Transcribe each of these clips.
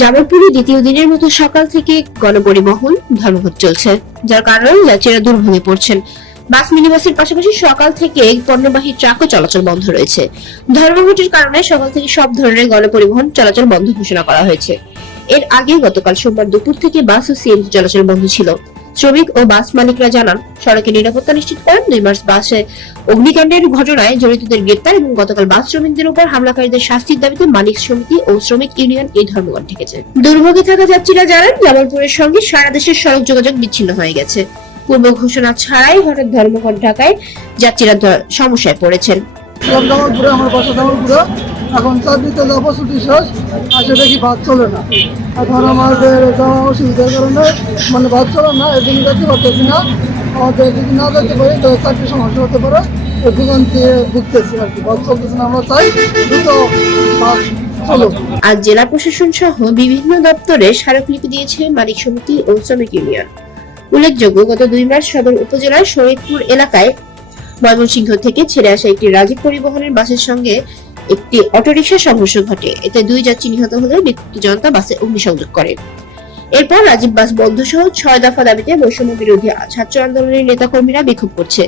জামালপুরে দ্বিতীয় দিনের মতো সকাল থেকে গণপরিবহন ধর্মঘট চলছে, যার কারণে যাত্রীরা দুর্ভোগে পড়ছেন। বাস মিনিবাসের পাশাপাশি সকাল থেকে পণ্যবাহী ট্রাকও চলাচল বন্ধ রয়েছে। ধর্মঘটের কারণে সকাল থেকে সব ধরনের গণপরিবহন চলাচল বন্ধ ঘোষণা করা হয়েছে। এর আগে গতকাল সোমবার দুপুর থেকে বাস ও সিএনজি চলাচল বন্ধ ছিল। শ্রমিক ও বাস মালিকরা জানান, সড়কে নিরাপত্তা নিশ্চিত করেন 2 মার্চ বাসে অগ্নিকাণ্ডের ঘটনায় জড়িতদের গ্রেপ্তার এবং গতকাল বাস শ্রমিকদের উপর হামলাকারীদের শাস্তির দাবিতে মালিক সমিতি ও শ্রমিক ইউনিয়ন এই ধর্মঘট ডেকেছে। দুর্ভোগে থাকা যাত্রীরা জানান, জামালপুরের সঙ্গে সারা দেশের সড়ক যোগাযোগ বিচ্ছিন্ন হয়ে গেছে। পূর্ব ঘোষণা ছাড়াই হঠাৎ ধর্মঘট ঢাকায় যাত্রীরা সমস্যায় পড়েছেন। জামালপুরে আমার বাসা জামালপুরে, এখন 4 দিতে যাবো, ছুটি শেষ, আসে দেখি বাস চলে না। এখন আমাদের যাওয়া অসুবিধার কারণে মানে বাস চলে না, এই জন্য যেতে পারতেছি না। আমাদের যদি না যেতে পারি তো চাকরির সমস্যা হতে পারে, ওই দোকান দিয়ে ভুগতেছি আর কি। বাস চলতেছে না, আমরা চাই দ্রুত বাস চলুক। আজ জেলা প্রশাসন সহ বিভিন্ন দপ্তরে স্মারকলিপি দিয়েছে মালিক সমিতি ও শ্রমিক ইউনিয়ন। উল্লেখযোগ্য, গত 2 মার্চ সদর উপজেলার শরীয়তপুর এলাকায় ময়মনসিংহ থেকে ছেড়ে আসা একটি রাজীব পরিবহনের বাসের সঙ্গে একটি অটোরিকশা সংঘর্ষ ঘটে। এতে 2 যাত্রী নিহত হলে বিক্ষুব্ধ জনতা বাসে অগ্নিসংযোগ করে। এরপর রাজীব বাস বন্ধ সহ 6 দফা দাবিতে বৈষম্য বিরোধী ছাত্র আন্দোলনের নেতাকর্মীরা বিক্ষোভ করছে।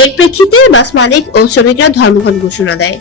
এর প্রেক্ষিতে বাস মালিক ও শ্রমিকরা ধর্মঘট ঘোষণা দেয়।